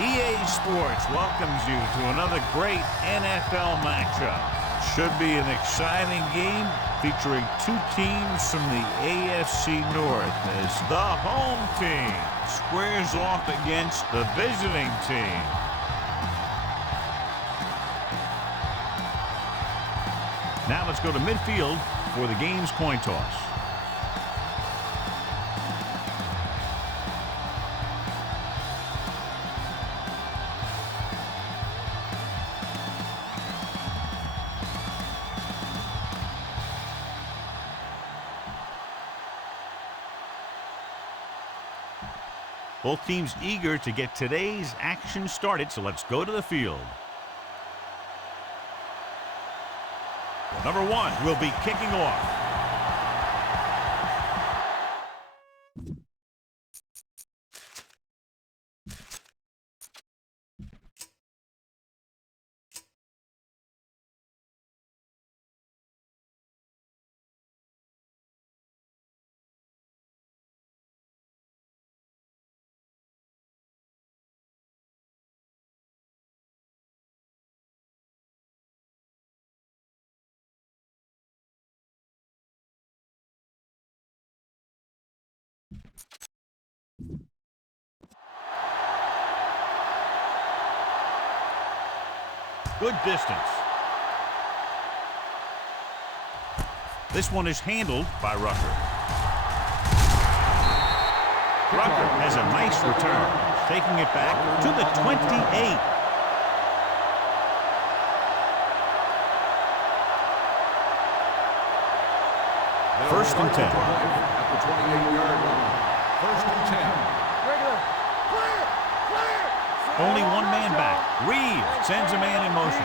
EA Sports welcomes you to another great NFL matchup. Should be an exciting game featuring two teams from the AFC North as the home team squares off against the visiting team. Now let's go to midfield for the game's coin toss. Both teams eager to get today's action started, so let's go to the field. Number one will be kicking off. Good distance. This one is handled by Rucker. Rucker has a nice return, taking it back to the 28. First and 10. At the 28-yard line. First and 10. Only one man back. Reeves sends a man in motion.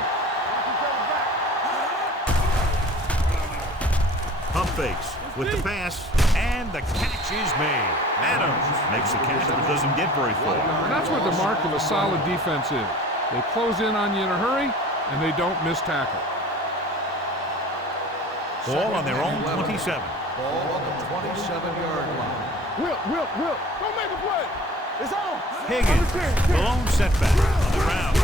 Pump fakes with the pass, and the catch is made. Adams makes the catch, but doesn't get very far. And that's what the mark of a solid defense is. They close in on you in a hurry, and they don't miss tackle. Ball on their own 27. Ball on the 27-yard line. Will, don't make a play. It's on. Higgins, the lone setback on the ground.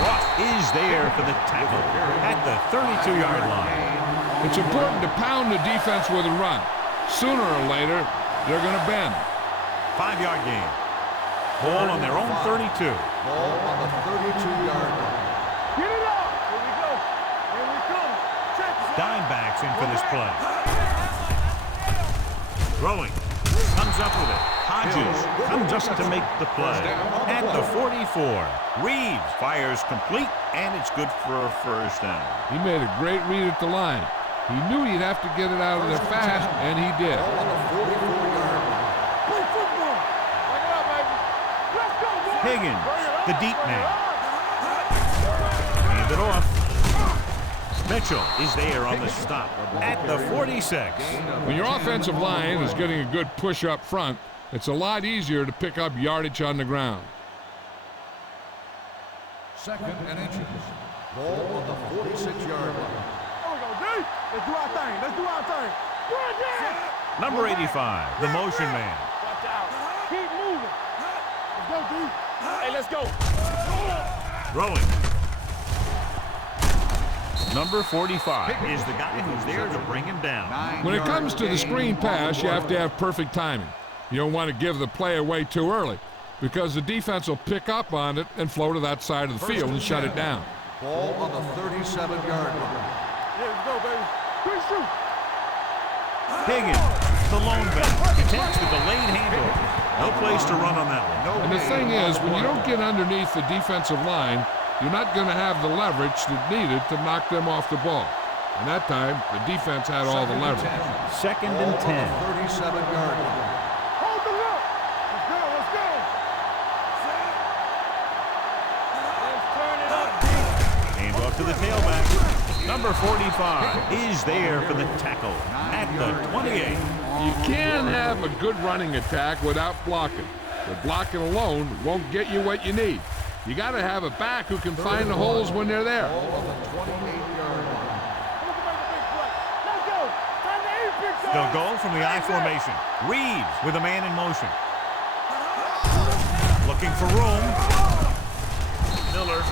Ross is there for the tackle at the 32-yard line. It's important to pound the defense with a run. Sooner or later, they're going to bend. 5-yard gain. Ball on their own 32. Ball on the 32-yard line. Get it up. Here we go. Here we come. Dimebacks in for this play. Throwing. Comes up with it. Hodges comes up to make the play. At the 44. Reeves fires complete, and it's good for a first down. He made a great read at the line. He knew he'd have to get it out of there fast, and he did. Ball on the 44-yard line. Play football. Bring it up, baby. Let's go, boy. Higgins, the deep man. Hand it off. Mitchell is there on the stop at the 46. When your offensive line is getting a good push up front, it's a lot easier to pick up yardage on the ground. Second and inches. Ball on the 46-yard line. There we go, D. Let's do our thing. Let's do our thing. Good, yeah. Number 85, the motion man. Watch out. Keep moving. Let's go, D. Hey, let's go. Throwing. Number 45 is the guy who's there to bring him down. When it comes to the screen pass, you have to have perfect timing. You don't want to give the play away too early because the defense will pick up on it and flow to that side of the field and shut it down. Ball on the 37-yard line. Yeah, let's go, baby. Quick shoot. Higgins, the lone back, takes the delayed handover. No place to run on that one. And the thing is, when you don't get underneath the defensive line, you're not going to have the leverage that's needed to knock them off the ball. And that time, the defense had all the leverage. Second and 10. 37-yard line. Hold the look. Let's go, let's go. Let's turn it up, D. Hand off to the tailback. Number 45 is there for the tackle at the 28. You can have a good running attack without blocking. But blocking alone won't get you what you need. You got to have a back who can find the holes when they're there. Ball on the 28-yard line. Let's go. Time to aim, big dog. They'll go from the I formation. Reeves with a man in motion. Looking for room.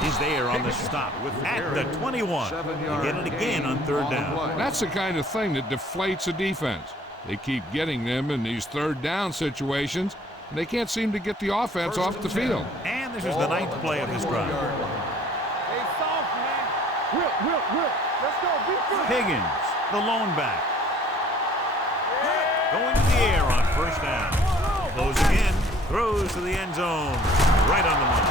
is there on the stop at the 21. They get it again on third down. That's the kind of thing that deflates a defense. They keep getting them in these third down situations, and they can't seem to get the offense off the field. And this is the ninth play of this drive. Hey, soft, man. Whip. Let's go. Higgins, the lone back. Going to the air on first down. Throws again. Throws to the end zone. Right on the money.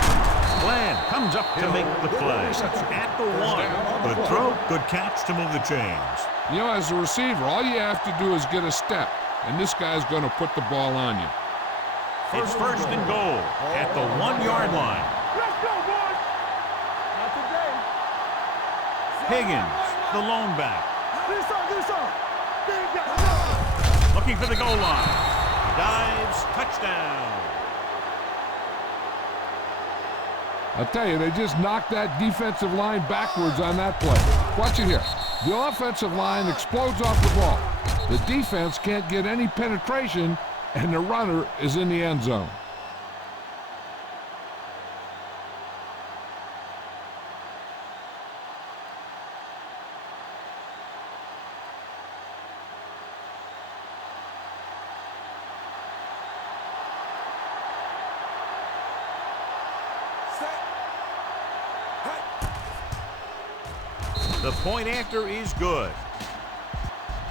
Bland comes up to make the play. At the 1. Good throw, good catch to move the chains. You know, as a receiver, all you have to do is get a step, and this guy's going to put the ball on you. It's first and goal at the 1-yard line. Let's go, boys. Not today. Higgins, the lone back. Do some. Looking for the goal line. Dives, touchdown. I tell you, they just knocked that defensive line backwards on that play. Watch it here. The offensive line explodes off the ball. The defense can't get any penetration, and the runner is in the end zone. The point after is good.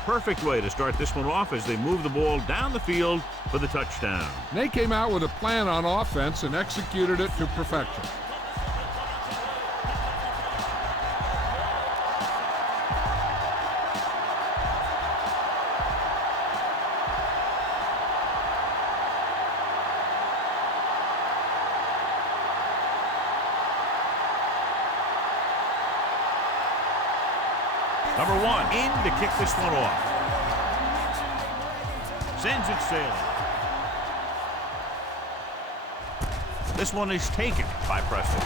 Perfect way to start this one off as they move the ball down the field for the touchdown. They came out with a plan on offense and executed it to perfection. Number 1 in to kick this one off. Sends it sailing. This one is taken by Preston.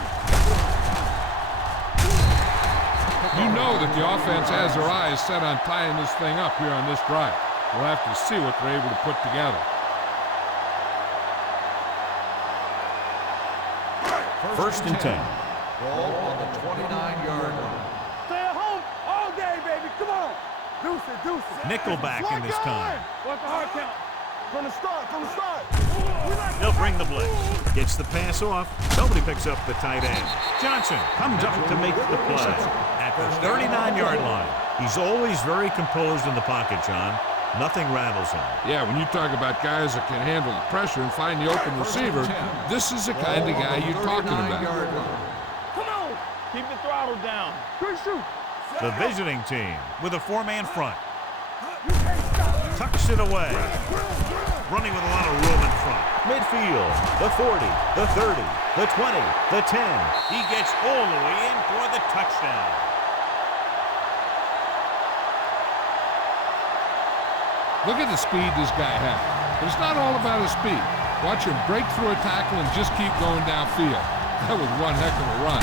You know that the offense has their eyes set on tying this thing up here on this drive. We'll have to see what they're able to put together. First and 10. Ball on the 29-yard line. Stay at home all day, baby. Come on. Deuce it. Nickelback in this time. What's the hard count? From the start. They'll bring the blitz. Gets the pass off. Nobody picks up the tight end. Johnson comes up to make the play at the 39-yard line. He's always very composed in the pocket, John. Nothing rattles him. Yeah, when you talk about guys that can handle the pressure and find the open receiver, this is the kind of guy you're talking about. Come on. Keep the throttle down. Good shoot. The visiting team with a 4-man front. Tucks it away. Running with a lot of room in front. Midfield, the 40, the 30, the 20, the 10. He gets all the way in for the touchdown. Look at the speed this guy has. But it's not all about his speed. Watch him break through a tackle and just keep going downfield. That was one heck of a run.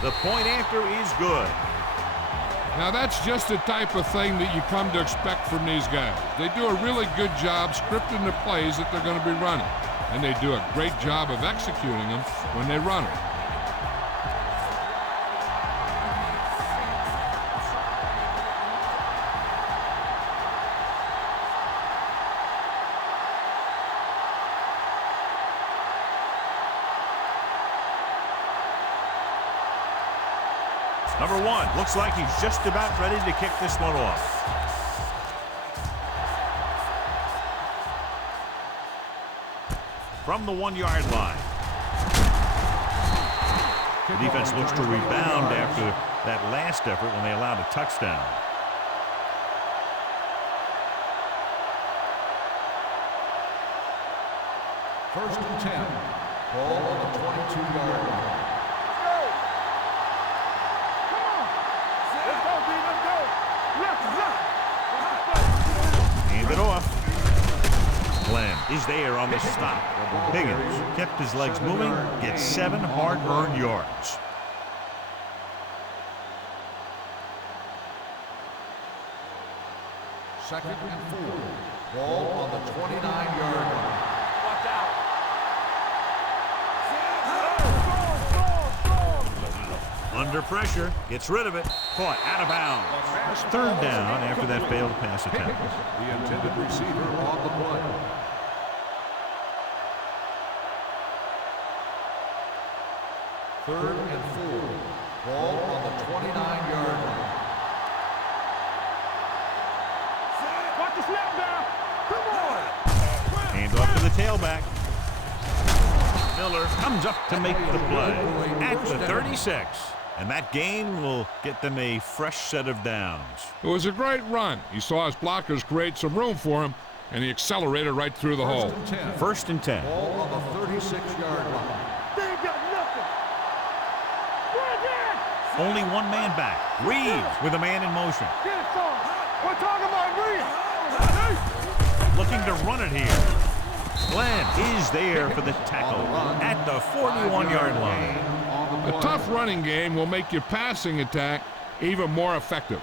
The point after is good. Now that's just the type of thing that you come to expect from these guys. They do a really good job scripting the plays that they're going to be running. And they do a great job of executing them when they run them. Number 1 looks like he's just about ready to kick this one off. From the 1-yard line. The defense looks to rebound after that last effort when they allowed a touchdown. First and 10. Ball on the 22-yard line. there on the stop. Higgins kept his legs moving, gets 7 hard-earned yards. Second and 4. Ball on the 29-yard line. Watch out. Under pressure, gets rid of it, caught out of bounds. Third down after that failed pass attempt. The intended receiver on the play. Third and 4. Ball on the 29-yard line. Watch the snap down. Come on. Hand off to the tailback. Miller comes up to make the play at the 36. And that gain will get them a fresh set of downs. It was a great run. He saw his blockers create some room for him, and he accelerated right through the hole. First and 10. Ball on the 36-yard line. They ain't got nothing. Only one man back. Reeves with a man in motion. Get it, son. We're talking about Reeves. Looking to run it here. Glenn is there for the tackle at the 41-yard line. A tough running game will make your passing attack even more effective.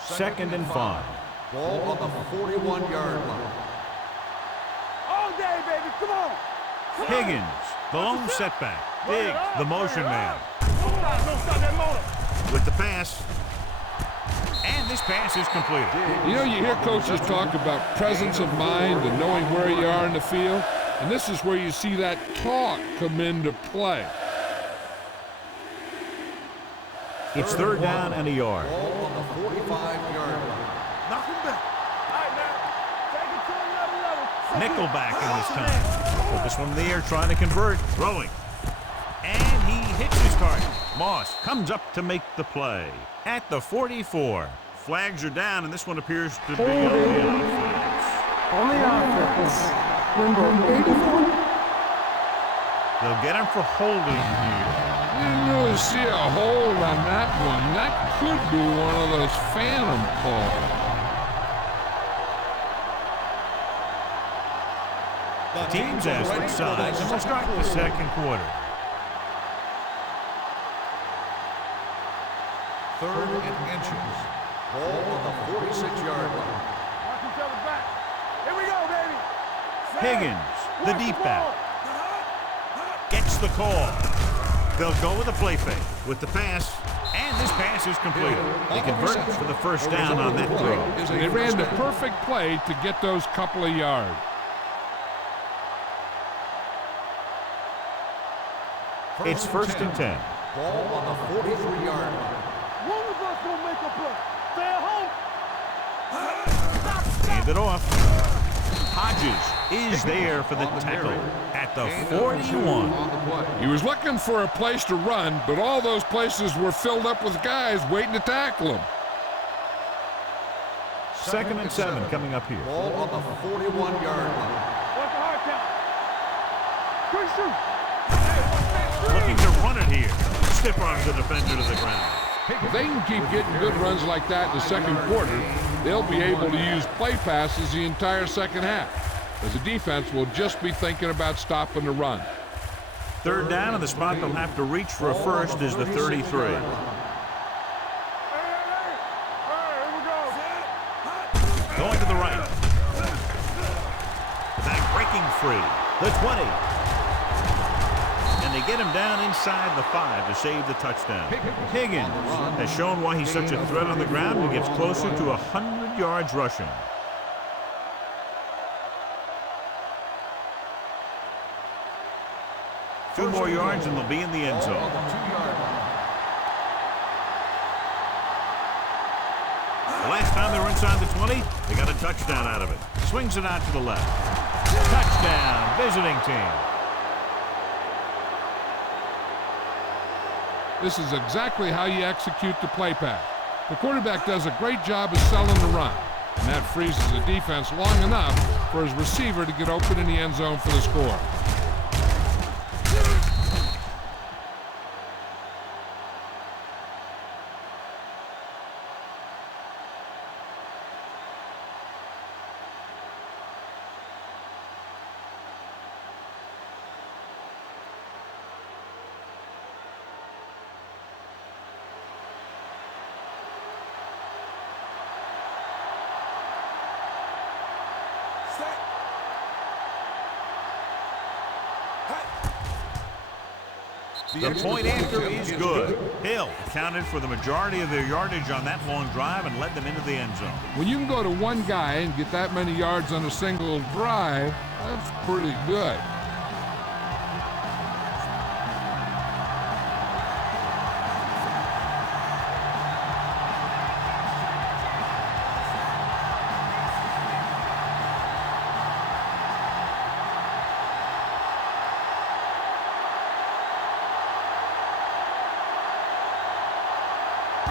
Second and 5. Ball on the 41-yard line. All day, baby. Come on. Higgins, the lone setback. Diggs, the motion man. Don't stop that motor. With the pass. And this pass is completed. You know, you hear coaches talk about presence of mind and knowing where you are in the field, and this is where you see that talk come into play. It's third down and a yard. Ball on the 45-yard line. Knock him back. All right, now. Take it to another level. Nickelback in this time. Put this one in the air, trying to convert. Throwing. And he hits his target. Moss comes up to make the play at the 44. Flags are down, and this one appears to be on the offense. On the offense, number 84. They'll get him for holding here. Didn't really see a hold on that one. That could be one of those phantom calls. The teams have switched sides, and we'll start the second quarter. Third and inches. Ball on the 46-yard line. Watch each other back. Here we go, baby. Higgins, the deep back, gets the call. They'll go with a play fake with the pass, and this pass is completed. They convert for the first down on that throw. They ran the perfect play to get those couple of yards. It's first and 10. Ball on the 43-yard line. One of us will make a play. Stay at home. Hand it off. Hodges is there for the tackle at the 41. He was looking for a place to run, but all those places were filled up with guys waiting to tackle him. Second and 7 coming up here. Ball on the 41-yard line. What's the hard count? Quick shoot. Looking to run it here. Stiff arms the defender to the ground. If they can keep getting good runs like that in the second quarter, they'll be able to use play passes the entire second half, as the defense will just be thinking about stopping the run. Third down, and the spot they'll have to reach for a first is the 33. Hey, here we go. Going to the right. Back breaking free. The 20. And they get him down inside the 5 to save the touchdown. Higgins has shown why he's such a threat on the ground and gets closer to 100 yards rushing. Two more yards and they'll be in the end zone. The last time they were inside the 20, they got a touchdown out of it. Swings it out to the left. Touchdown, visiting team. This is exactly how you execute the play pass. The quarterback does a great job of selling the run, and that freezes the defense long enough for his receiver to get open in the end zone for the score. The point after is good. Hill accounted for the majority of their yardage on that long drive and led them into the end zone. When you can go to one guy and get that many yards on a single drive, that's pretty good.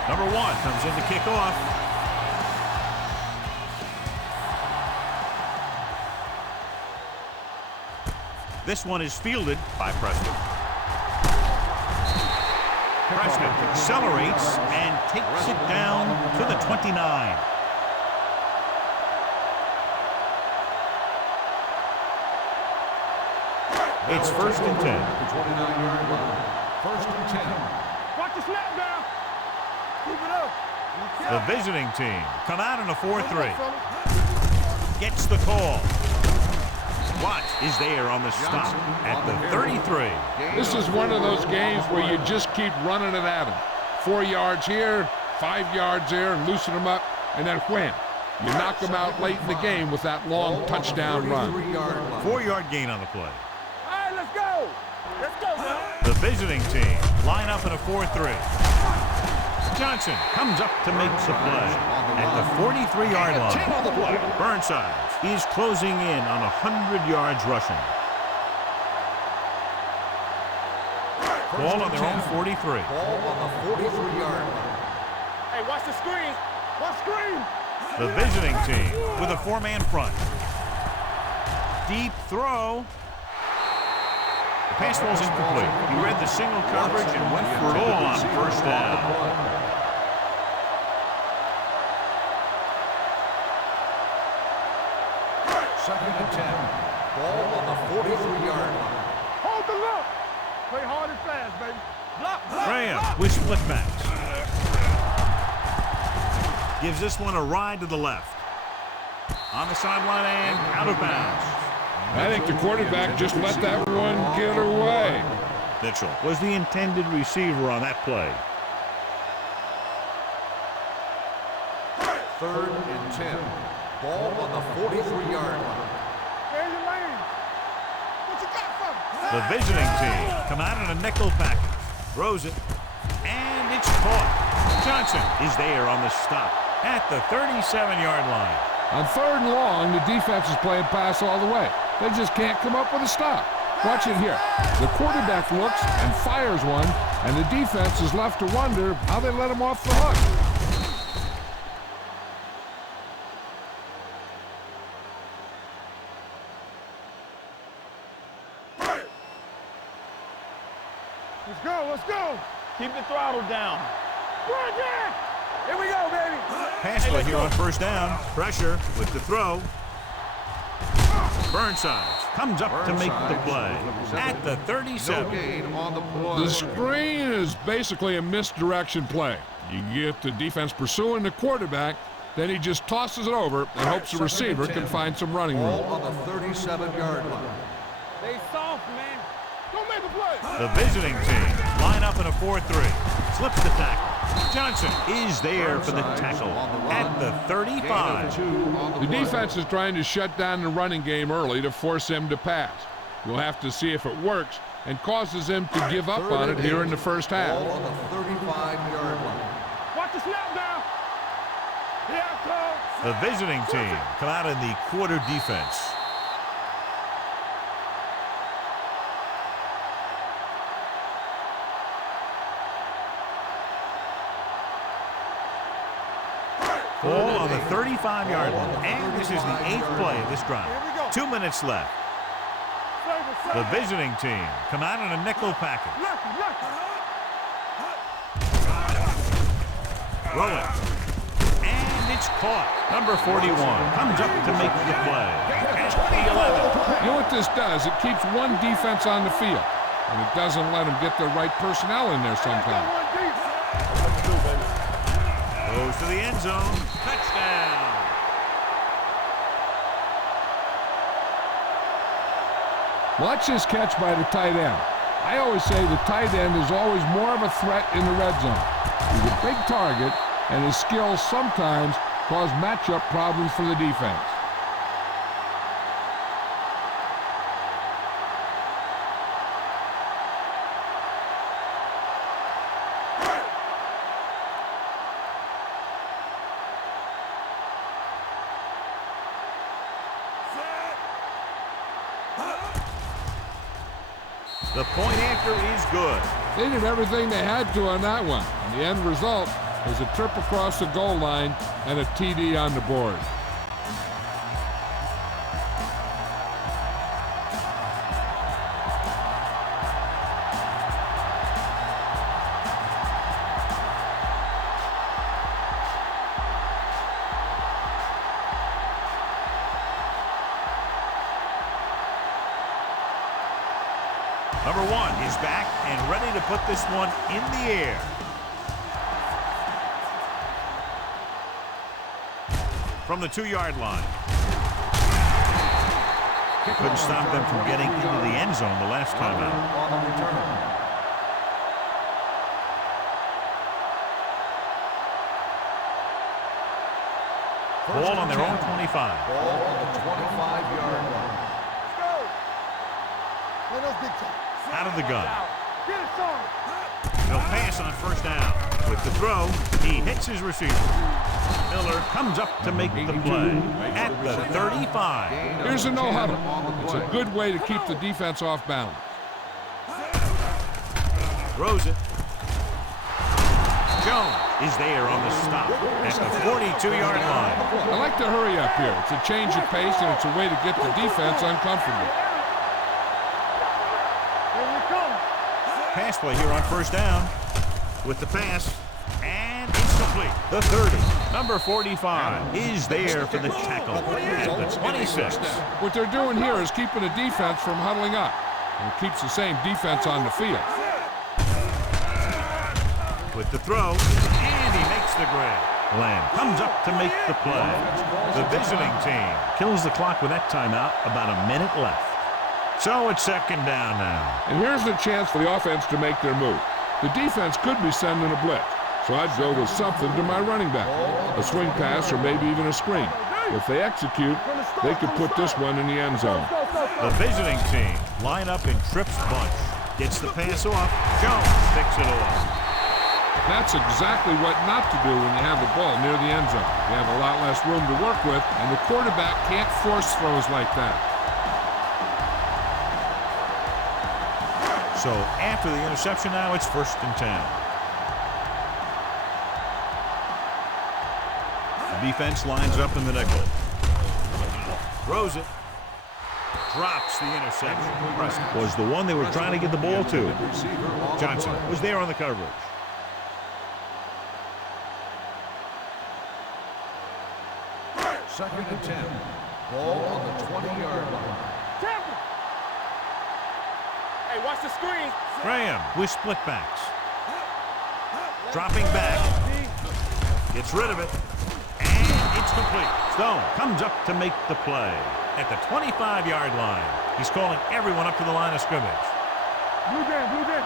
Number 1 comes in to kick off. This one is fielded by Preston. Preston accelerates and takes it down to the 29. It's 1st and 10. The 29-yard line. 1st and 10. Watch the snap down. Keep it up. The visiting team come out in a 4-3. Gets the call. Watt is there on the stop at the 33. This is one of those games where you just keep running it at them. 4 yards here, 5 yards there, and loosen them up, and then wham. You knock them out late in the game with that long touchdown run. 4-yard gain on the play. All right, let's go. Let's go, man. The visiting team line up in a 4-3. Johnson comes up to make the play at the 43-yard line. Burnside is closing in on 100 yards rushing. Ball on their own 43. Ball on the 43-yard line. Hey, watch the screen. Watch screen. The visiting team with a 4-man front. Deep throw. The pass falls incomplete. He read the single coverage and went for it all on 1st down. Second and 10. Ball on the 43-yard line. Hold the look. Play hard and fast, baby. Block. Graham with split backs. Gives this one a ride to the left. On the sideline and out of bounds. I think the quarterback just let that one get away. Mitchell was the intended receiver on that play. 3rd and 10. Ball on the 43-yard line. There's your lane. What you got for me? The visiting team come out in a nickel package. Throws it. And it's caught. Johnson is there on the stop at the 37-yard line. On 3rd and long, the defense is playing pass all the way. They just can't come up with a stop. Watch it here. The quarterback looks and fires one, and the defense is left to wonder how they let him off the hook. Let's go. Let's go. Keep the throttle down. BLUEJAYS. Here we go, baby. Pass play here on 1st down. Pressure with the throw. Burnside comes up to make the play at the 37. No gain on the play. The screen is basically a misdirection play. You get the defense pursuing the quarterback, then he just tosses it over and hopes the receiver can find some running room. Ball on the 37-yard line. Stay soft, man. Don't make a play. The visiting team line up in a 4-3. Slips the tackle. Johnson is there for the tackle at the 35. The defense is trying to shut down the running game early to force him to pass. We'll have to see if it works and causes him to give up on it here in the first half. Ball on the 35-yard line. Watch the snap down. Here I come. The visiting team come out in the quarter defense. Ball on the 35-yard line. And this is the 8th play of this drive. 2 minutes left. The visiting team come out in a nickel package. Rolling. And it's caught. Number 41 comes up to make the play at the 11. You know what this does? It keeps one defense on the field, and it doesn't let them get the right personnel in there sometimes. Goes to the end zone. Touchdown. Watch this catch by the tight end. I always say the tight end is always more of a threat in the red zone. He's a big target, and his skills sometimes cause matchup problems for the defense. The point after is good. They did everything they had to on that one, and the end result was a trip across the goal line and a TD on the board. Number 1 is back and ready to put this one in the air. From the 2-yard line. Couldn't stop them from getting into the end zone the last time out. On the return. Ball on their own 25. Ball on the 25-yard line. Let's go. Play those big time. Out of the gun. Get it, son. They'll pass on first down. With the throw, he hits his receiver. Miller comes up to make the play at the 35. Here's a no-huddle. It's a good way to keep the defense off balance. Throws it. Jones is there on the stop at the 42-yard line. I like to hurry up here. It's a change of pace, and it's a way to get the defense uncomfortable. Pass play here on first down. With the pass, and it's complete. The 30. Number 45 is there for the tackle at the 26. What they're doing here is keeping the defense from huddling up, and it keeps the same defense on the field. With the throw, and he makes the grab. Lamb comes up to make the play. The visiting team kills the clock with that timeout. About a minute left. So it's second down now. And here's the chance for the offense to make their move. The defense could be sending a blitz, so I'd go with something to my running back. A swing pass or maybe even a screen. If they execute, they could put this one in the end zone. The visiting team line up in trips bunch. Gets the pass off. Jones picks it off. That's exactly what not to do when you have the ball near the end zone. You have a lot less room to work with, and the quarterback can't force throws like that. So after the interception now, it's 1st and 10. The defense lines up in the nickel. Throws it. Drops the interception. Prescott was the one they were trying to get the ball to. Johnson was there on the coverage. Second and 10. Ball on the 20-yard line. Hey, watch the screen. Graham with split backs. Dropping back. Gets rid of it. And it's complete. Stone comes up to make the play at the 25-yard line. He's calling everyone up to the line of scrimmage. Blue game, blue game.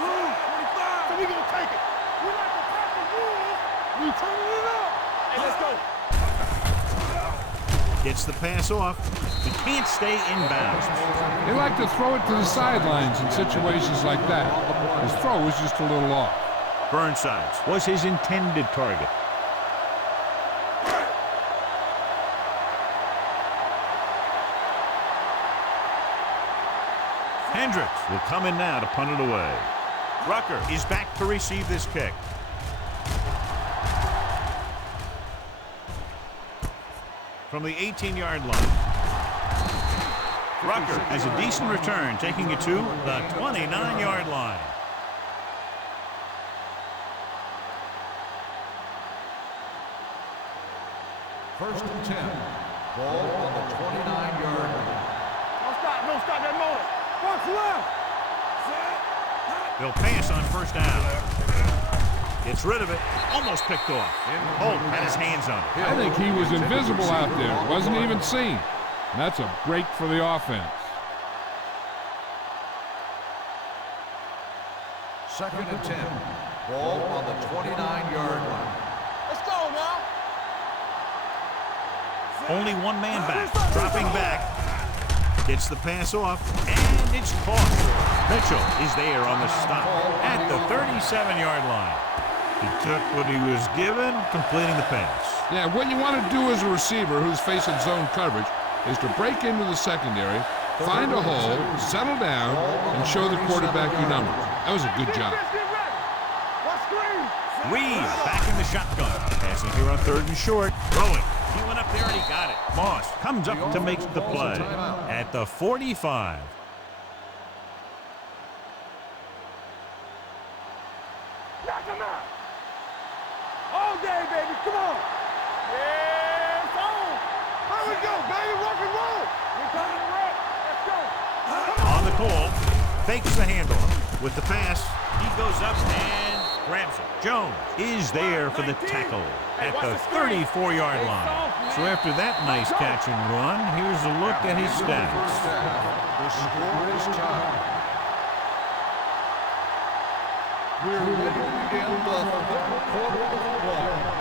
Blue, 25. So we gonna take it. We're not gonna pass the rules. We turning it up. Hey, let's go. Gets the pass off. He can't stay in bounds. They like to throw it to the sidelines in situations like that. His throw was just a little off. Burnsides was his intended target. Hendricks will come in now to punt it away. Rucker is back to receive this kick. From the 18-yard line. Rucker has a decent return, taking it to the 29-yard line. First and 10. Ball on the 29-yard line. Don't stop that motor. What's left? They'll pass on first down. Gets rid of it. Almost picked off. Holt had his hands on it. I think he was invisible out there. Wasn't even seen. And that's a break for the offense. Second and 10. Ball on the 29-yard line. Let's go now. Only one man back, dropping back. Gets the pass off, and it's caught. Mitchell is there on the stop at the 37-yard line. He took what he was given, completing the pass. Yeah, what you want to do as a receiver who's facing zone coverage is to break into the secondary, find a hole, settle down, and show the quarterback your numbers. That was a good job. Reed back in the shotgun. Passing here on 3rd and short. Throwing. He went up there and he got it. Moss comes up to make the play at the 45. Knock him out. All day, baby. Come on. Yeah, it's on. Here we go, baby. Rock and roll. We're coming to rock. Let's go. On the call. Fakes the handoff. With the pass, he goes up and grabs it. Jones is there for the tackle at the 34-yard line. So after that nice catch and run, here's a look at his stats. The score is tied. We're ready to begin the third quarter of play.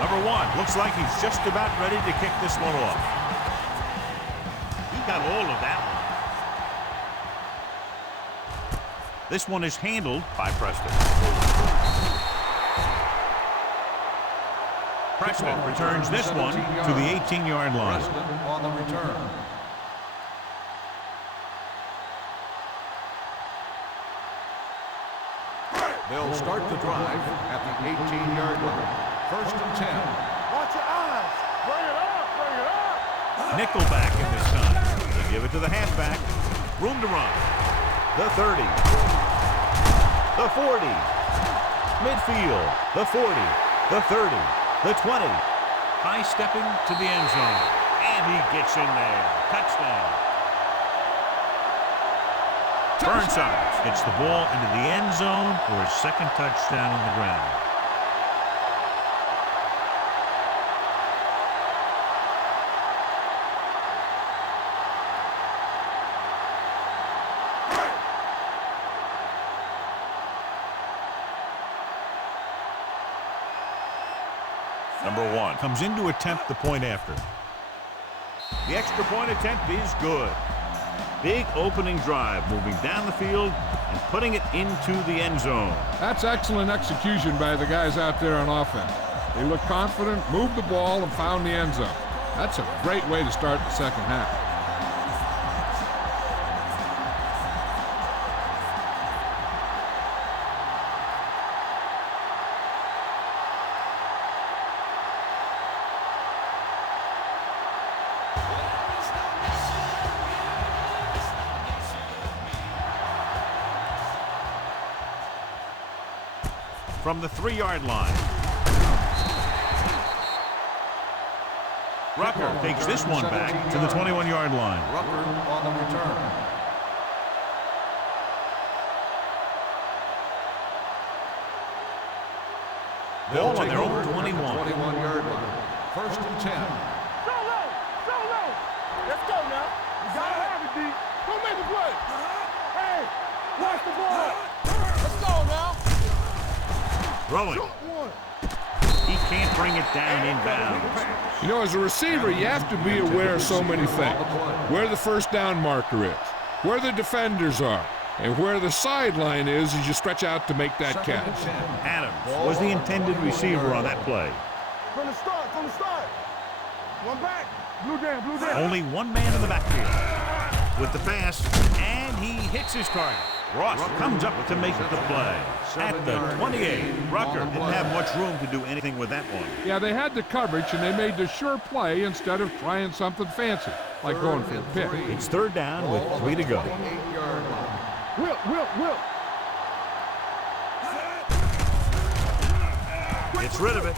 Number 1 looks like he's just about ready to kick this one off. He got all of that one. This one is handled by Preston. Preston returns this one to the 18-yard line. Preston on the return. They'll start the drive at the 18-yard line. 1st and 10. Watch your eyes. Bring it up. Bring it up. Nickelback in this time. They give it to the halfback. Room to run. The 30. The 40. Midfield. The 40. The 30. The 20. High stepping to the end zone. And he gets in there. Touchdown. Burnside gets the ball into the end zone for his 2nd touchdown on the ground. Number 1 comes in to attempt the point after. The extra point attempt is good. Big opening drive, moving down the field and putting it into the end zone. That's excellent execution by the guys out there on offense. They looked confident, moved the ball, and found the end zone. That's a great way to start the second half. From the 3-yard line. Rucker takes this one back to the 21-yard line. Rucker on the return. Ball on their own 21. 21-yard line. 1st and 10. Solo. Solo. Let's go now. You gotta have it, D. Go make the play. Hey, watch the ball. Let's go now. Throwing. He can't bring it down inbounds. You know, as a receiver, you have to be aware of so many things. Where the first down marker is, where the defenders are, and where the sideline is as you stretch out to make that catch. Adams was the intended receiver on that play. From the start. One back. Blue down. Only one man in the backfield. With the pass, and he hits his target. Ross comes up to make the play. At the 28, Rucker didn't have much room to do anything with that one. Yeah, they had the coverage, and they made the sure play instead of trying something fancy, like going for a pick. It's 3rd down with 3 to go. Will. Gets rid of it.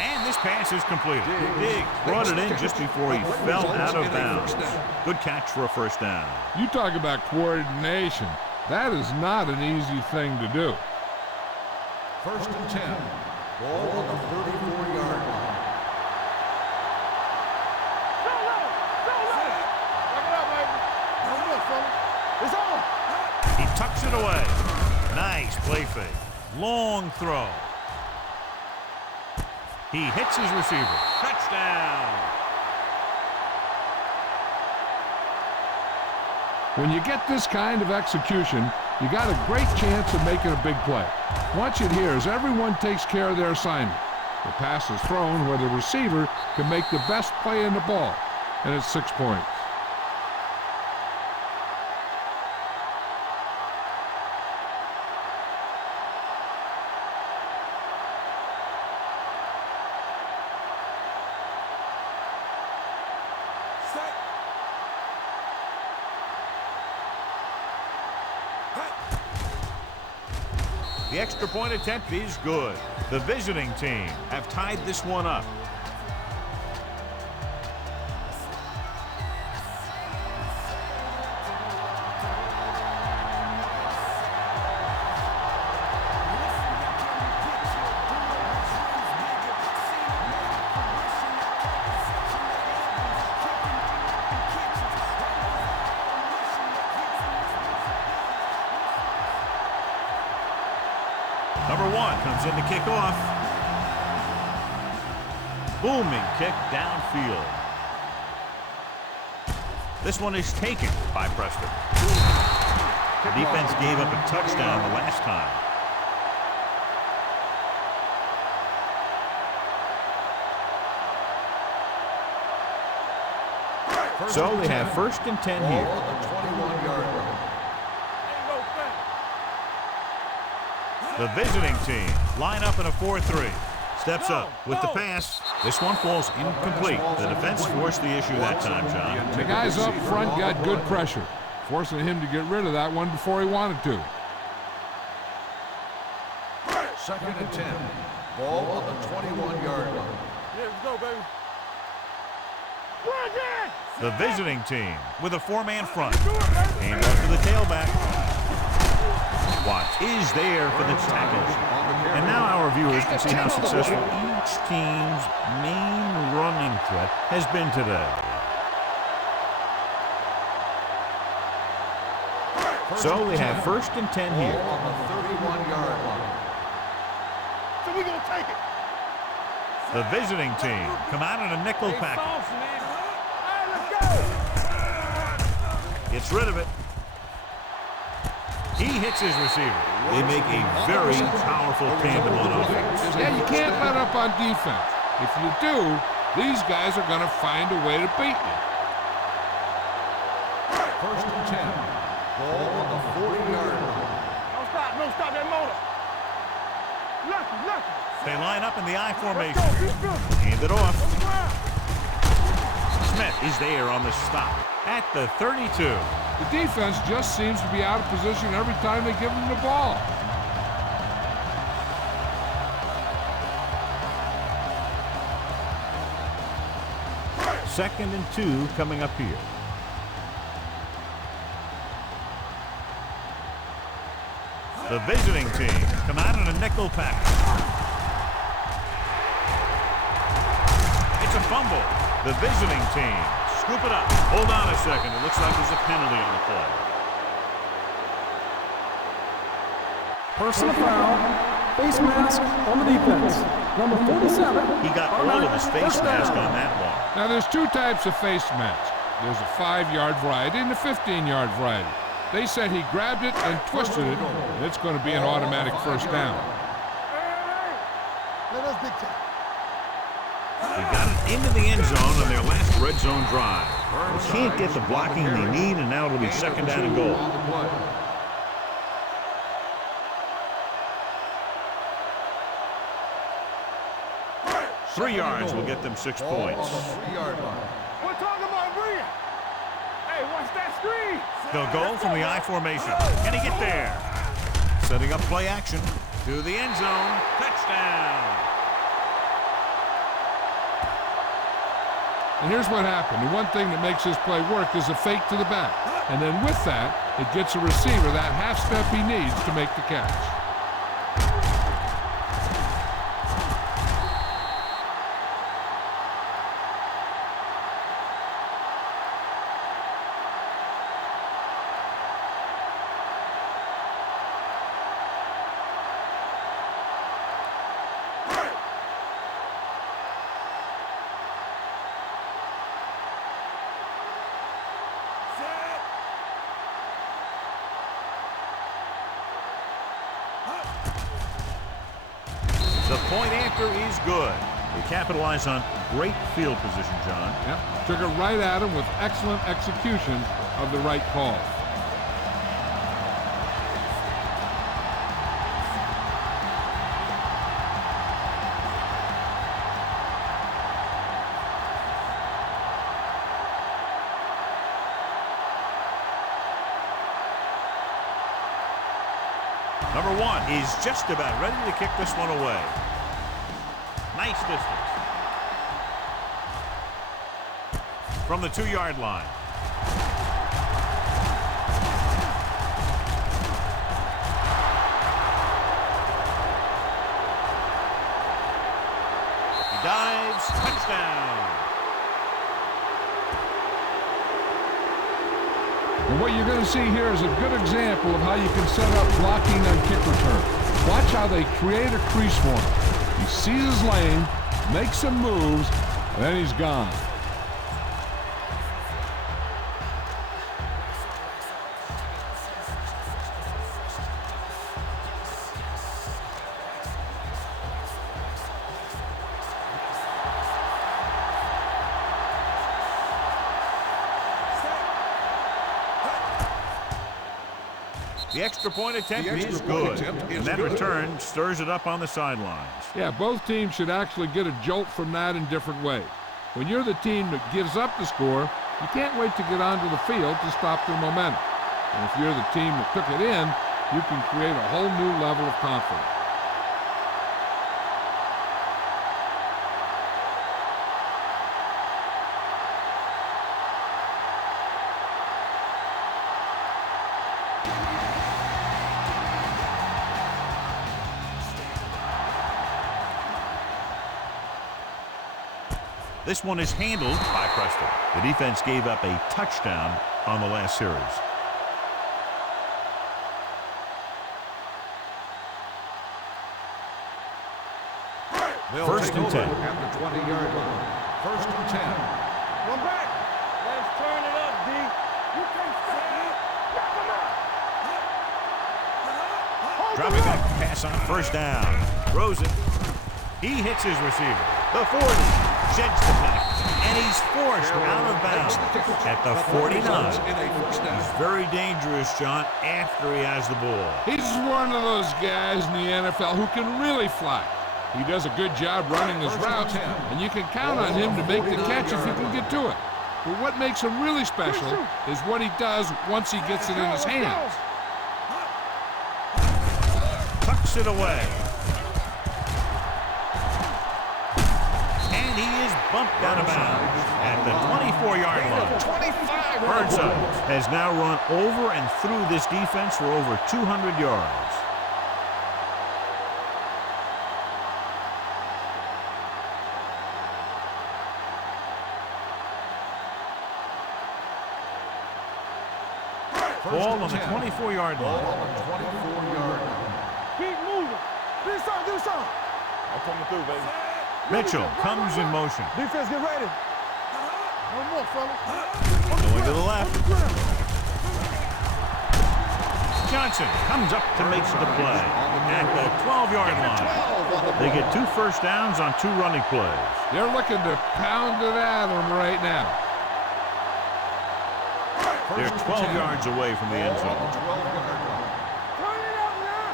And this pass is completed. Diggs brought it in just before he fell out of bounds. Good catch for a 1st down. You talk about coordination. That is not an easy thing to do. First and 10. Ball on the 34-yard line. It's on. He tucks it away. Nice play fake. Long throw. He hits his receiver. Touchdown. When you get this kind of execution, you got a great chance of making a big play. Watch it here as everyone takes care of their assignment. The pass is thrown where the receiver can make the best play in the ball, and it's 6 points. The extra point attempt is good. The visiting team have tied this one up. Number 1 comes in to kick off. Booming kick downfield. This one is taken by Preston. The defense gave up a touchdown the last time. So they have first and 10 here. Ball on the 21-yard line. The visiting team line up in a 4-3. Steps up with the pass. This one falls incomplete. The defense forced the issue that time, John. The guys up front got good pressure, forcing him to get rid of that one before he wanted to. Second and 10. Ball on the 21-yard line. Yeah, let's go, baby. The visiting team with a 4-man front. Hand off to the tailback. Watts is there for the tackle. And now our viewers can see how successful each team's main running threat has been today. So they have first and 10 here. Ball on the 31-yard line. So we gonna take it. The visiting team come out in a nickel package. All right, let's go. Gets rid of it. He hits his receiver. They make a very powerful tandem on offense. Yeah, you can't let up on defense. If you do, these guys are going to find a way to beat you. First and 10. Ball on the 40-yard line. Don't stop that motor. Lucky. They line up in the I formation. Let's go, keep building. Hand it off. Let's go. Smith is there on the stop at the 32. The defense just seems to be out of position every time they give them the ball. Second and 2 coming up here. The visiting team come out in a nickel package. It's a fumble. The visiting team scoop it up. Hold on a second. It looks like there's a penalty on the play. Personal foul, face mask on the defense. Number 47. He got all of his face mask on that one. Now, there's two types of face masks. There's a 5-yard variety and a 15-yard variety. They said he grabbed it and twisted it, and it's going to be an automatic first down. Let us dictate. They got it into the end zone on their last red zone drive. They can't get the blocking they need, and now it'll be second down and goal. 3 yards will get them 6 points. 3-yard line. We're talking about Bria. Hey, watch that screen. They'll go from the I formation. Can he get there? Setting up play action to the end zone. Touchdown. And here's what happened. The one thing that makes this play work is a fake to the back. And then with that, it gets a receiver that half step he needs to make the catch. The point after is good. They capitalize on great field position, John. Yep, took it right at him with excellent execution of the right call. Number 1 is just about ready to kick this one away. Nice distance. From the 2-yard line. He dives, touchdown. And what you're going to see here is a good example of how you can set up blocking on kick return. Watch how they create a crease for him. He sees his lane, makes some moves, and then he's gone. The extra point attempt is good. And that return stirs it up on the sidelines. Yeah, both teams should actually get a jolt from that in different ways. When you're the team that gives up the score, you can't wait to get onto the field to stop their momentum. And if you're the team that took it in, you can create a whole new level of confidence. This one is handled by Preston. The defense gave up a touchdown on the last series. First and 10. At the 20-yard line. First and 10. One back. Let's turn it up, D. You can't stop it. Knock him out. Dropping back to pass on first down. Throws it. He hits his receiver. The 40. Sheds the tackle. And he's forced out of bounds at the 49. He's very dangerous, John, after he has the ball. He's one of those guys in the NFL who can really fly. He does a good job running his routes, and you can count on him to make the catch if he can get to it. But what makes him really special is what he does once he gets it in his hands. Tucks it away. And he is bumped out of bounds at the 24-yard line. Burnside has now run over and through this defense for over 200 yards. Ball on the 24-yard line. Keep moving. Do something. I'm coming through, baby. Mitchell comes in motion. Defense, get ready. One more, fella. Going to the left. Johnson comes up to make the play at the 12-yard line. They get 2 first downs on 2 running plays. They're looking to pound it at him right now. They're 12 yards away from the end zone. Turn it up now.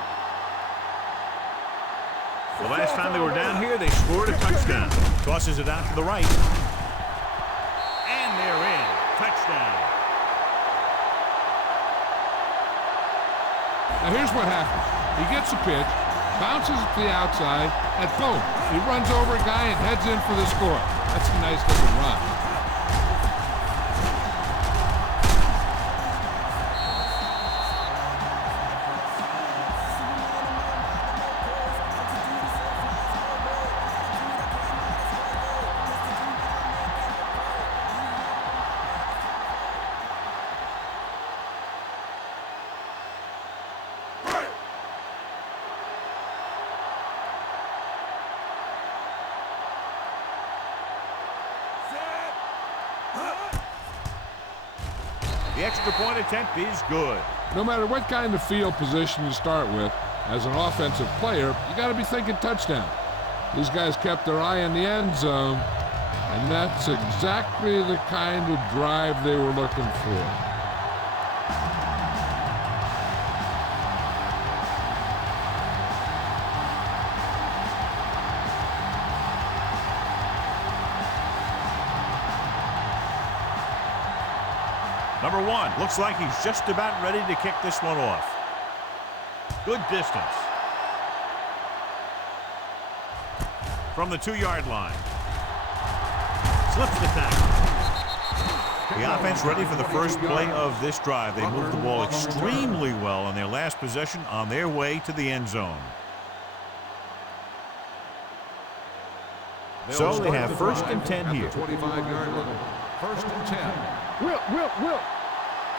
The last time they were down here, they scored a touchdown. Tosses it out to the right. And they're in. Touchdown. Now here's what happens. He gets a pitch, bounces to the outside, and boom, he runs over a guy and heads in for the score. That's a nice looking run. The extra point attempt is good. No matter what kind of field position you start with, as an offensive player, you got to be thinking touchdown. These guys kept their eye on the end zone, and that's exactly the kind of drive they were looking for. Number 1, looks like he's just about ready to kick this one off. Good distance. From the 2-yard line. Slips the tackle. The offense ready for the first play of this drive. They moved the ball extremely well on their last possession on their way to the end zone. So they have 1st and 10 here. 25-yard line. 1st and 10. Will.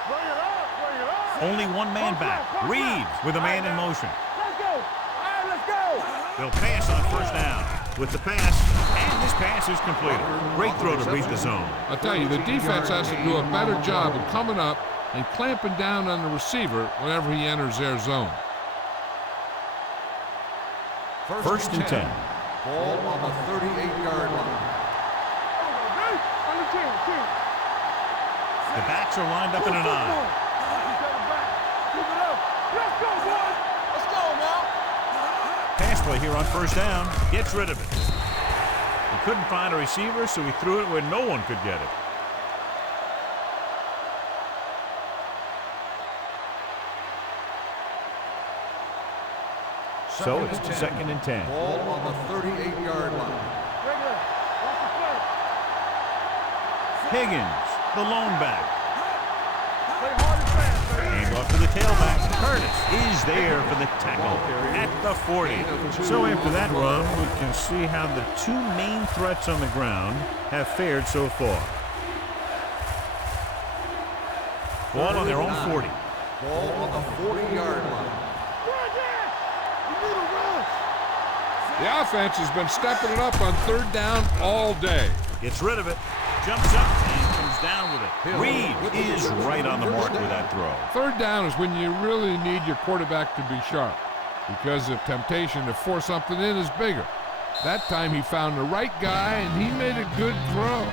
Bring it up. Only one man back. Reed with a man in motion. Let's go. All right, let's go. They'll pass on 1st down. With the pass, and this pass is completed. Great throw to beat the zone. I'll tell you, the defense has to do a better job of coming up and clamping down on the receiver whenever he enters their zone. 1st and 10. Ball on the 38-yard line. The backs are lined up in a 9. Let's go, boys. Let's go now. Pass play here on 1st down. Gets rid of it. He couldn't find a receiver, so he threw it where no one could get it. So it's 2nd and 10. Ball on the 38-yard line. Higgins, the lone back. Hand off to the tailback. Curtis is there for the tackle at the 40. So after that run, we can see how the 2 main threats on the ground have fared so far. Ball on their own 40. Ball on the 40-yard line. The offense has been stepping it up on 3rd down all day. Gets rid of it. Jumps up and comes down with it. Reed is right on the mark with that throw. 3rd down is when you really need your quarterback to be sharp because the temptation to force something in is bigger. That time he found the right guy and he made a good throw.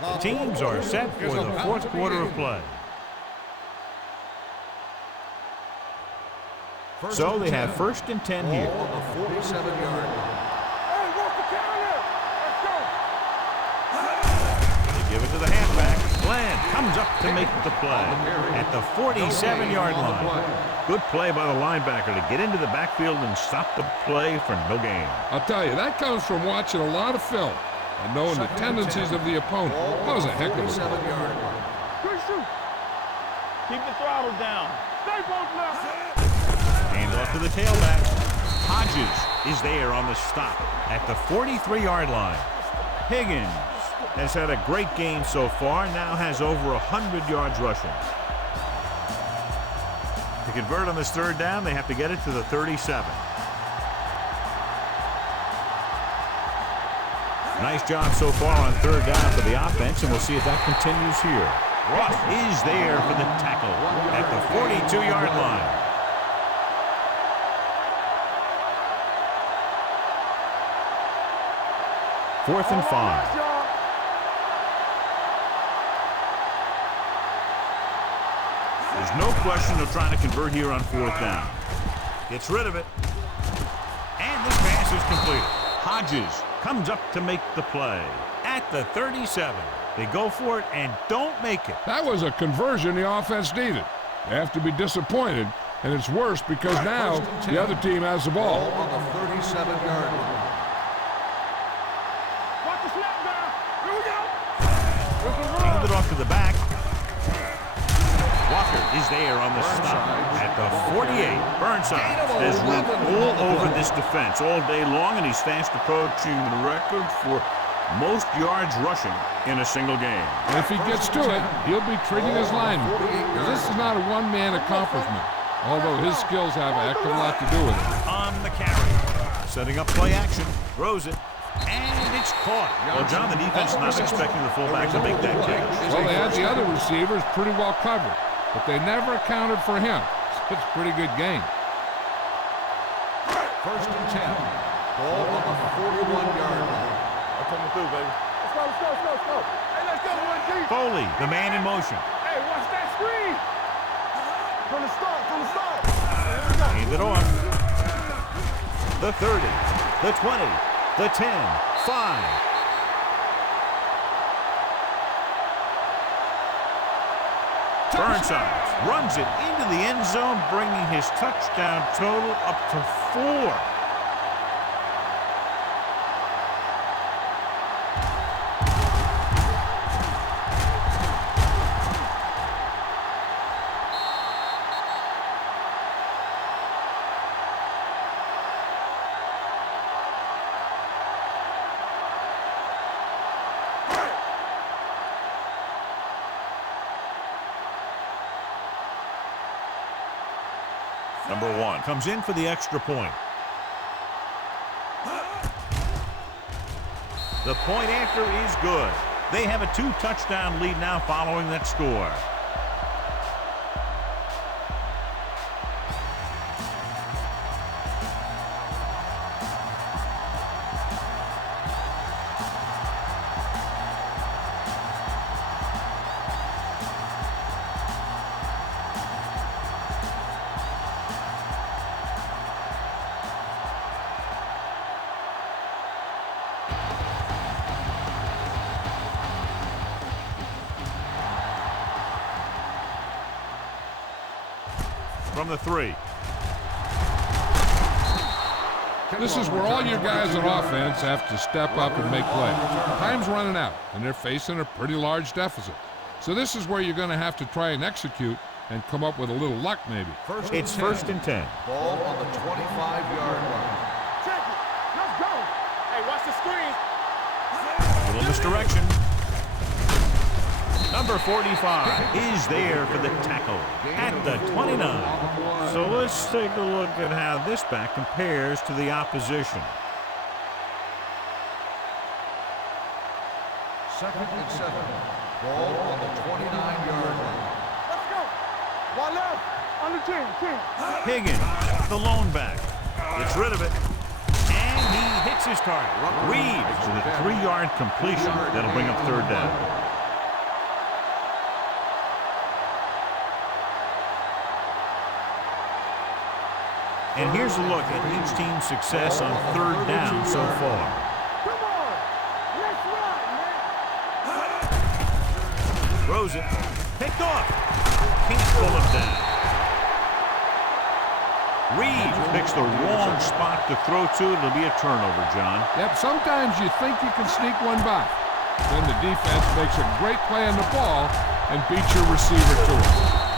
The teams are set for the 4th quarter of play. So they have 1st and 10 here. Ball on the 47-yard line. Hey, walk the counter. Let's go. They give it to the halfback. Bland comes up to make the play at the 47-yard line. Good play by the linebacker to get into the backfield and stop the play for no gain. I'll tell you, that comes from watching a lot of film and knowing the tendencies of the opponent. That was a heck of a play. Good shoot. Keep the throttle down. Stay both left. Hand off to the tailback. Hodges is there on the stop at the 43-yard line. Higgins has had a great game so far, now has over 100 yards rushing. To convert on this 3rd down, they have to get it to the 37. Nice job so far on 3rd down for the offense, and we'll see if that continues here. Ross is there for the tackle at the 42-yard line. Fourth and 5. There's no question of trying to convert here on 4th down. Gets rid of it. And this pass is completed. Hodges comes up to make the play at the 37. They go for it and don't make it. That was a conversion the offense needed. They have to be disappointed, and it's worse because now the other team has the ball. Ball on the 37-yard line. Watch the snap down. Here we go. Hand it off to the back. Walker is there on the stop at the 48. Burnside has run all over this defense all day long, and he's fast approaching the record for most yards rushing in a single game. And if he gets to it, he'll be treating his linemen. This is not a one-man accomplishment, although his skills have a heck of a lot to do with it. On the carry. Setting up play action. Throws it. And it's caught. Well, John, the defense not expecting the fullback to make that catch. Well, they had the other receivers pretty well covered, but they never accounted for him. So it's a pretty good game. First and 10. Ball on the 41-yard line. I'm coming through, baby. Let's go, let's go, let's go, let's go. Hey, let's go, 1G. Foley, the man in motion. Hey, watch that screen. From the start, from the start. Hand it off. The 30, the 20, the 10, 5. Burnside runs it into the end zone, bringing his touchdown total up to 4. Number 1 comes in for the extra point. The point after is good. They have a 2-touchdown lead now following that score. From the 3. This is where all your guys on offense have to step up and make plays. Time's running out, and they're facing a pretty large deficit. So this is where you're going to have to try and execute and come up with a little luck, maybe. It's first and 10. Ball on the 25-yard line. Check it. Let's go. Hey, watch the screen. A little misdirection. Number 45 is there for the tackle at the 29. So let's take a look at how this back compares to the opposition. Second and 7. Ball on the 29-yard line. Let's go. One left. On the 10. Higgins, the lone back, gets rid of it, and he hits his target. Reeves with a 3-yard completion. That'll bring up third down. And here's a look at each team's success on third down so far. Come on. Let's run, man. Throws it. Picked off. Can't pull him down. Reeves picks the wrong spot to throw to. It'll be a turnover, John. Yep, sometimes you think you can sneak one by. Then the defense makes a great play on the ball and beats your receiver to it.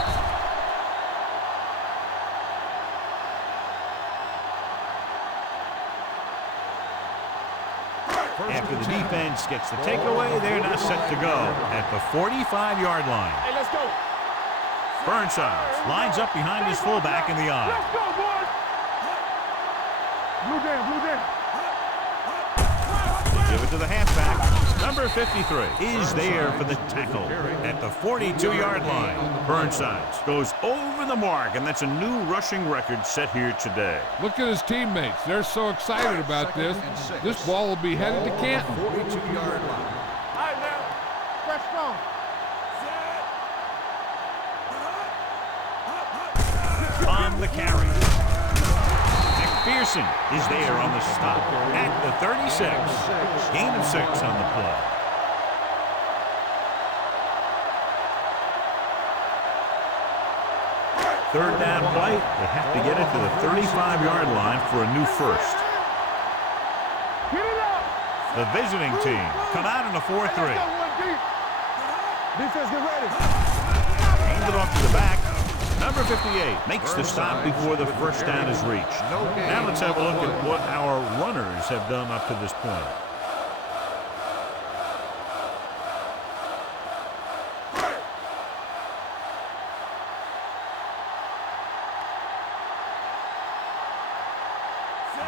After the defense gets the takeaway, they're now set to go at the 45-yard line. Hey, let's go. Burnside lines up behind his fullback in the eye. Let's go, boys. Blue down, blue down. Give it to the halfback. Number 53 is there for the tackle at the 42-yard line. Burnside goes over the mark, and that's a new rushing record set here today. Look at his teammates. They're so excited about this. This ball will be headed to Canton. 42-yard line. All right, now. Fresh strong. On the carry. McPherson is there on the stop at the 36. Gain of 6 on the play. Third down play. They have to get it to the 35-yard line for a new first. Get it up. The visiting team come out in a 4-3. Let's go, 1G. Defense, get ready. Hand it off to the back. Number 58 makes the stop before the first down is reached. Now let's have a look at what our runners have done up to this point.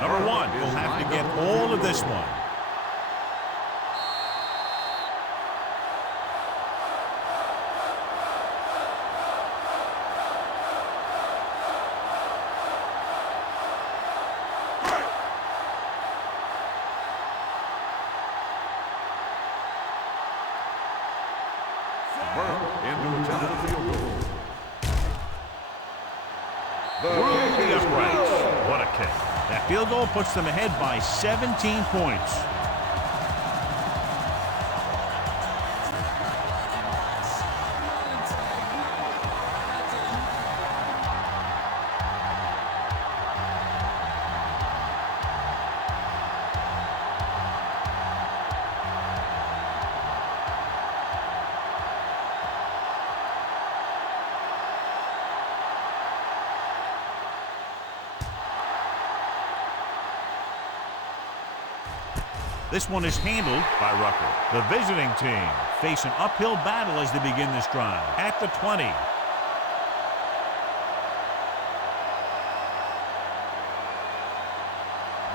Number one will have to get all of this one. Into attempt the field goal. Through the uprights. What a kick. That field goal puts them ahead by 17 points. This one is handled by Rucker. The visiting team face an uphill battle as they begin this drive. At the 20.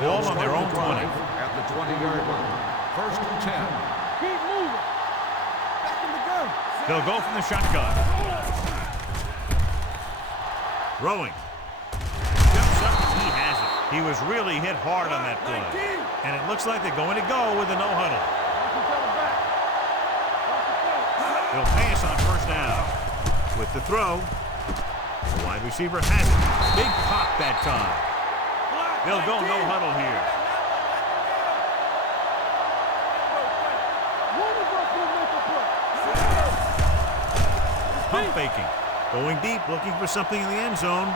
Ball on their own 20. At the 20-yard line. First and 10. Keep moving. Back in the gun. They'll go from the shotgun. Throwing. Jumps up. He has it. He was really hit hard on that play. And it looks like they're going to go with a no-huddle. They'll pass on first down. With the throw, the wide receiver has it. Big pop that time. They'll go no-huddle here. Pump faking. Going deep, looking for something in the end zone.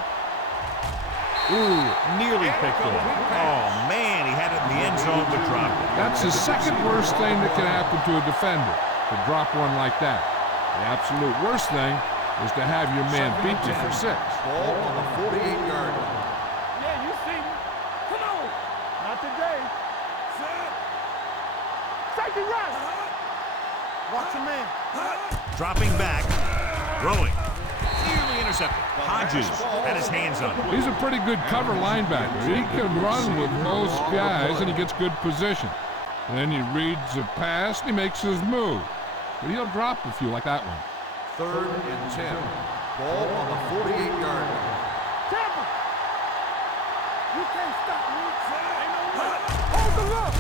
Ooh, nearly picked off. Oh, man, he had it in the end zone but dropped it. That's the second worst thing that can happen to a defender, to drop one like that. The absolute worst thing is to have your man beat you for 6. Ball on the 48-yard line. Yeah, you see me. Come on. Not today. Safety run. Watch your man. Dropping back, throwing. Nearly intercepted. Hodges had his hands on it. He's a pretty good cover linebacker. He can run with most guys, and he gets good position. And then he reads a pass, and he makes his move. But he'll drop a few like that one. Third and 10. Ball on the 48-yard line. Tampa. You can't stop me. Ain't no way. Hold the look.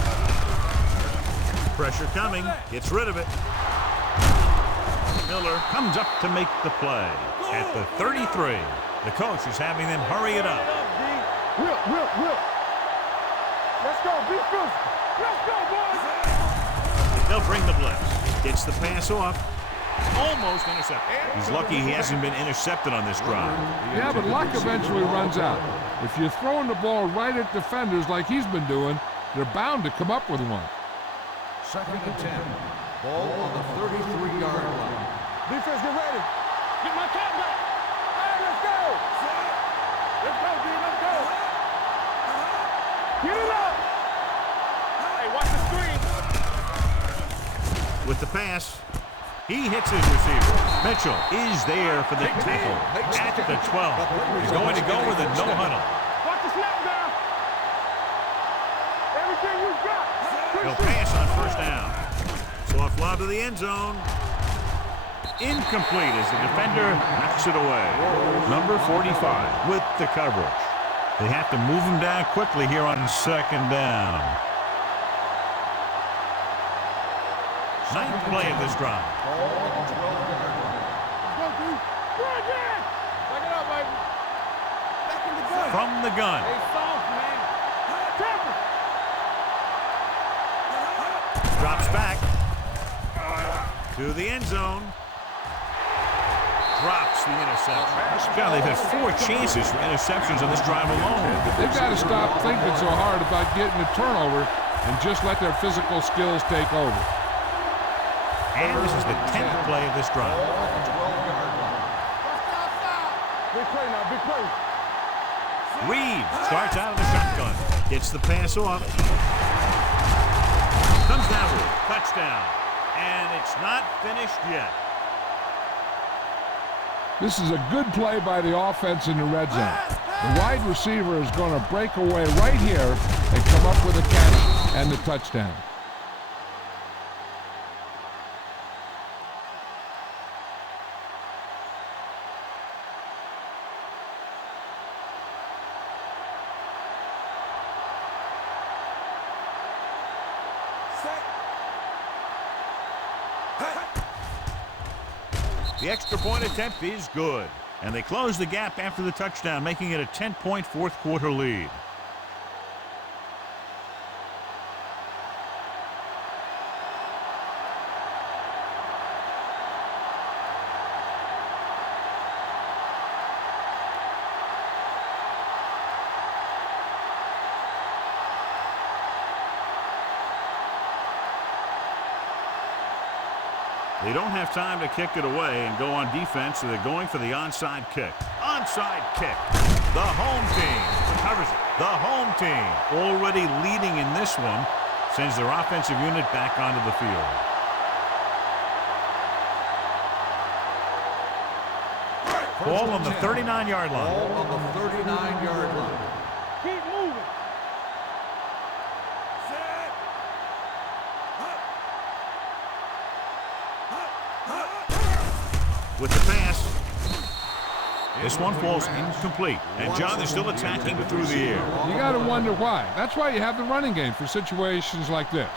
Pressure coming. Gets rid of it. Miller comes up to make the play. At the 33, the coach is having them hurry it up. Whip. Let's go. Be physical. Let's go, boys. They'll bring the blitz. Gets the pass off. Almost intercepted. He's lucky he hasn't been intercepted on this drive. Yeah, but luck eventually runs out. If you're throwing the ball right at defenders like he's been doing, they're bound to come up with one. Second and 10. Ball on the 33-yard line. Defense, get ready. Get my cat back. Hey, let's go. Let's go, D. Let's go. Get it up. Hey, watch the screen. With the pass, he hits his receiver. Mitchell is there for the tackle at the 12. He's going to go with a no-huddle. Watch the snap down. Everything you got. He'll pass on first down. Soft lob to the end zone. Incomplete as the defender knocks it away. Number 45 with the coverage. They have to move him down quickly here on second down. Ninth play of this drive. Ball on the 12-yard line. Go, D. Go again. Back it up, baby. Back in the gun. From the gun. Hey, soft, man. Tampa. Drops back to the end zone. Drops the interception. John, they've had 4 chances for interceptions on this drive alone. They've got to stop thinking so hard about getting a turnover and just let their physical skills take over. And this is the 10th play of this drive. Ball on the 12-yard line. Big play now, big play. Reed starts out of the shotgun. Gets the pass off. Comes down with it. Touchdown. And it's not finished yet. This is a good play by the offense in the red zone. The wide receiver is going to break away right here and come up with a catch and the touchdown. The extra point attempt is good. And they close the gap after the touchdown, making it a 10-point fourth quarter lead. They don't have time to kick it away and go on defense, so they're going for the onside kick. Onside kick. The home team recovers it. The home team already leading in this one sends their offensive unit back onto the field. Ball on the 39-yard line. Ball on the 39-yard line. Keep moving. With the pass. This one falls incomplete. And John, they're still attacking through the air. You got to wonder why. That's why you have the running game for situations like this.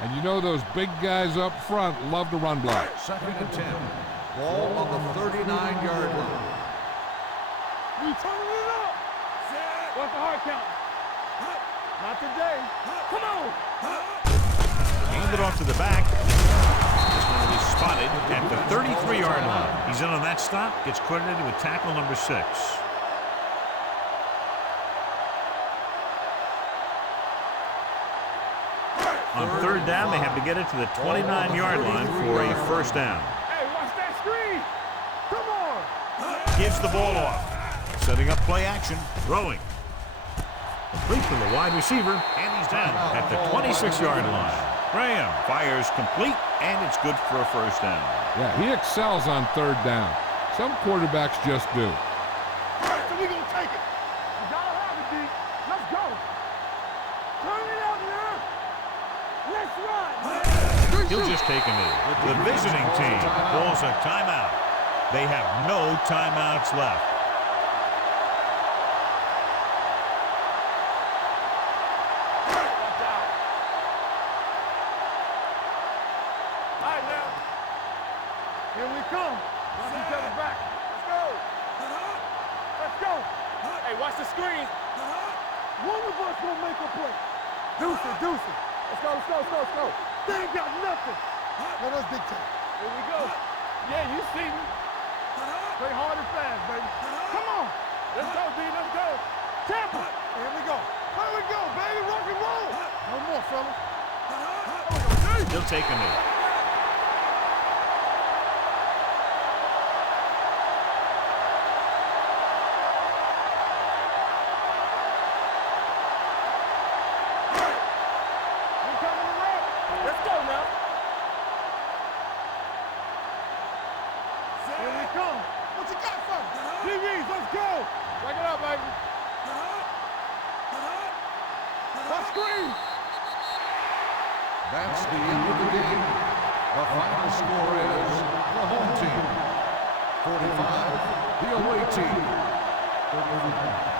And you know those big guys up front love to run block. 2nd and 10. Ball on the 39-yard line. We turning it up. What's the hard count? Not today. Come on. Hand it off to the back. This one will be spotted at the 33-yard line. He's in on that stop. Gets credited with tackle number 6. On 3rd down, they have to get it to the 29-yard line for a first down. Hey, watch that screen. Come on. Gives the ball off. Setting up play action. Throwing. Complete to the wide receiver. And he's down at the 26-yard line. Graham fires complete, and it's good for a first down. Yeah, he excels on 3rd down. Some quarterbacks just do. So we gonna take it. You gotta have it, D. Let's go. Turn it up now. Let's run. He'll just take a knee. The visiting team calls a timeout. They have no timeouts left. Here we come. Watch each other back. Let's go. Let's go. Hey, watch the screen. One of us will make a play. Deuce it, deuce it. Let's go, let's go, let's go, let's go. They ain't got nothing. No, that's big time. Here we go. Yeah, you see me. Play hard and fast, baby. Come on. Let's go, D. Let's go. Tampa. Here we go. Here we go, baby. Rock and roll. No more, fellas. He'll take a knee. That's the end of the game. The final score is the home team 45, the away team 31.